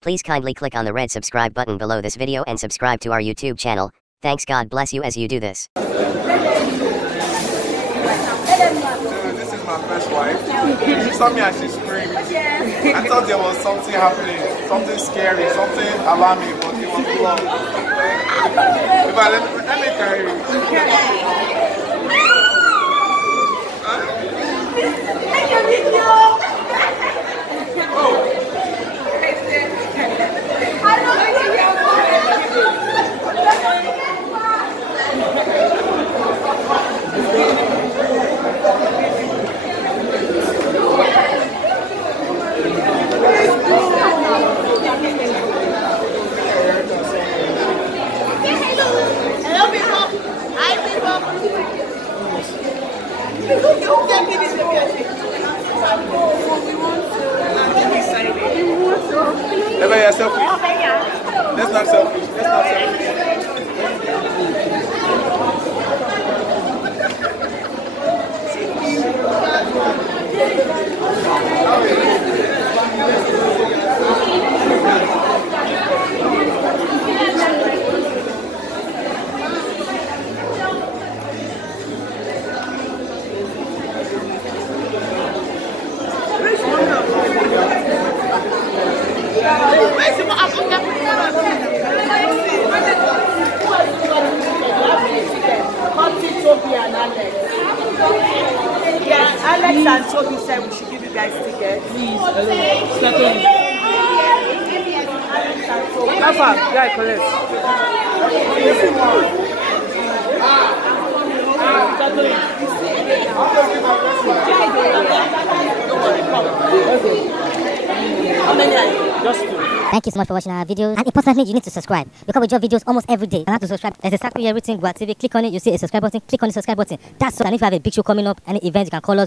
Please kindly click on the red subscribe button below this video and subscribe to our YouTube channel. Thanks, God bless you as you do this. So this is my first wife. She saw me and she screamed. I thought there was something happening, something scary, something alarming, but it was love. Let me carry you. Let's not selfish. Let's not selfish. Yes, Alex and Toby said we should give you guys tickets. Please, Alpha, guy, collect. Thank you so much for watching our videos, and importantly you need to subscribe because we drop videos almost every day. And how to subscribe, there's exactly everything. Gua TV, click on it, you see a subscribe button, click on the subscribe button. That's all. And if you have a big show coming up, any event, you can call us.